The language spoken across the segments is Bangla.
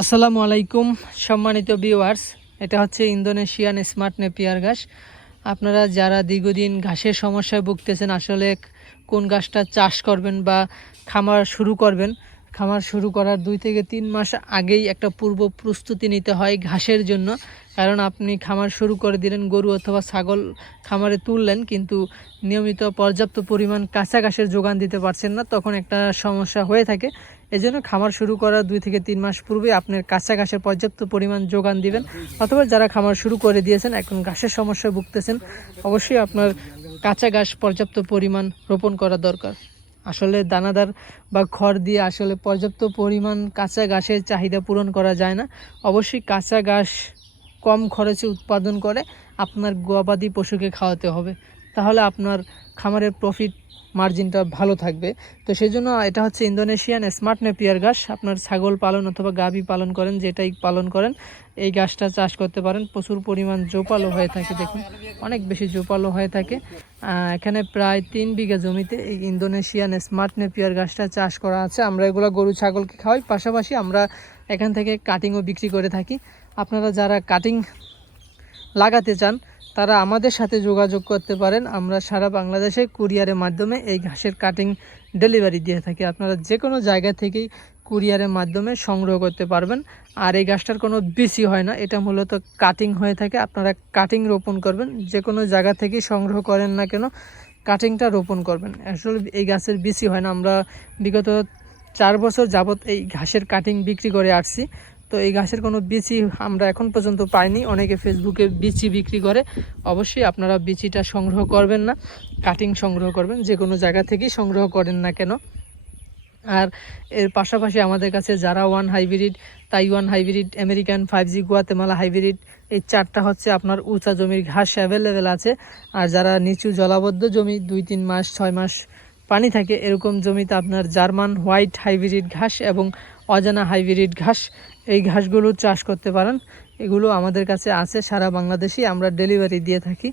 আসসালামু আলাইকুম সম্মানিত ভিউয়ার্স, এটা হচ্ছে ইন্দোনেশিয়ান স্মার্ট নেপিয়ার ঘাস। আপনারা যারা দীর্ঘদিন ঘাসের সমস্যায় ভুগতেছেন, আসলে কোন ঘাসটা চাষ করবেন বা খামার শুরু করবেন, খামার শুরু করার 2 থেকে 3 মাস আগেই একটা পূর্ব প্রস্তুতি নিতে হয় ঘাসের জন্য। কারণ আপনি খামার শুরু করে দিলেন, গরু অথবা ছাগল খামারে তুললেন, কিন্তু নিয়মিত পর্যাপ্ত পরিমাণ কাঁচা ঘাসের যোগান দিতে পারছেন না, তখন একটা সমস্যা হয়ে থাকে। এজন্য খামার শুরু করার 2 থেকে 3 মাস পূর্বে আপনার কাঁচা ঘাসের পর্যাপ্ত পরিমাণ যোগান দিবেন। অথবা যারা খামার শুরু করে দিয়েছেন, এখন ঘাসের সমস্যায় ভুগতেছেন, অবশ্যই আপনার কাঁচা ঘাস পর্যাপ্ত পরিমাণ রোপণ করা দরকার। আসলে দানাদার বা খড় দিয়ে আসলে পর্যাপ্ত পরিমাণ কাঁচা ঘাসের চাহিদা পূরণ করা যায় না। অবশ্যই কাঁচা ঘাস কম খরচে উৎপাদন করে আপনার গবাদি পশুকে খাওয়াতে হবে, তাহলে আপনার খামারের প্রফিট মার্জিনটা ভালো থাকবে। তো সেই জন্য এটা হচ্ছে ইন্দোনেশিয়ান স্মার্ট নেপিয়ার ঘাস। আপনার ছাগল পালন অথবা গাভী পালন করেন, যেটাই পালন করেন, এই ঘাসটা চাষ করতে পারেন। প্রচুর পরিমাণ জোপালো হয়ে থাকে, দেখুন অনেক বেশি জোপালো হয়ে থাকে। এখানে প্রায় 3 বিঘা জমিতে এই ইন্দোনেশিয়ান স্মার্ট নেপিয়ার ঘাসটা চাষ করা আছে। আমরা এগুলো গরু ছাগলকে খাওয়াই, পাশাপাশি আমরা এখান থেকে কাটিংও বিক্রি করে থাকি। আপনারা যারা কাটিং লাগাতে চান তারা আমাদের সাথে যোগাযোগ করতে পারেন। আমরা সারা বাংলাদেশে কুরিয়ারের মাধ্যমে এই ঘাসের কাটিং ডেলিভারি দিয়ে থাকি। আপনারা যে কোনো জায়গা থেকেই কুরিয়ারের মাধ্যমে সংগ্রহ করতে পারবেন। আর এই গাছটার কোনো বিচি হয় না, এটা মূলত কাটিং হয়ে থাকে। আপনারা কাটিং রোপণ করবেন, যে কোনো জায়গা থেকেই সংগ্রহ করেন না কেন, কাটিংটা রোপণ করবেন। আসলে এই গাছের বিচি হয় না। আমরা বিগত 4 বছর যাবত এই ঘাসের কাটিং বিক্রি করে আসছি। তো এই ঘাসের কোনো বিচি আমরা এখন পর্যন্ত পাইনি। অনেকে ফেসবুকে বিচি বিক্রি করে, অবশ্যই আপনারা বিচিটা সংগ্রহ করবেন না, কাটিং সংগ্রহ করবেন, যে কোনো জায়গা থেকেই সংগ্রহ করেন না কেন। আর এর পাশাপাশি আমাদের কাছে যারা 1 hybrid, Taiwan hybrid, American 5G, Guatemala hybrid, এই 4টা হচ্ছে আপনার উঁচা জমির ঘাস অ্যাভেলেবেল আছে। আর যারা নিচু জলাবদ্ধ জমি, 2-3 মাস 6 মাস পানি থাকে, এরকম জমিতে আপনার জার্মান হোয়াইট হাইব্রিড ঘাস এবং অজানা হাইব্রিড ঘাস, এই ঘাসগুলো চাষ করতে পারেন। এগুলো আমাদের কাছে আছে, সারা বাংলাদেশেই আমরা ডেলিভারি দিয়ে থাকি।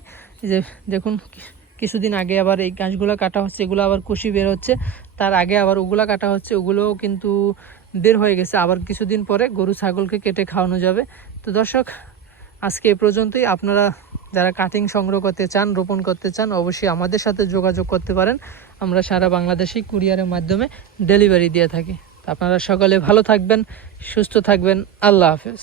যে দেখুন, কিছুদিন আগে আবার এই ঘাসগুলো কাটা হচ্ছে, এগুলো আবার কুশি বের হচ্ছে, তার আগে আবার ওগুলা কাটা হচ্ছে, ওগুলোও কিন্তু বের হয়ে গেছে। আবার কিছুদিন পরে গরু ছাগলকে কেটে খাওয়ানো যাবে। তো দর্শক, আজকে এ পর্যন্তই। আপনারা যারা কাটিং সংগ্রহ করতে চান, রোপণ করতে চান, অবশ্যই আমাদের সাথে যোগাযোগ করতে পারেন। আমরা সারা বাংলাদেশেই কুরিয়ারের মাধ্যমে ডেলিভারি দিয়ে থাকি। আপনারা সকলে ভালো থাকবেন, সুস্থ থাকবেন। আল্লাহ হাফেজ।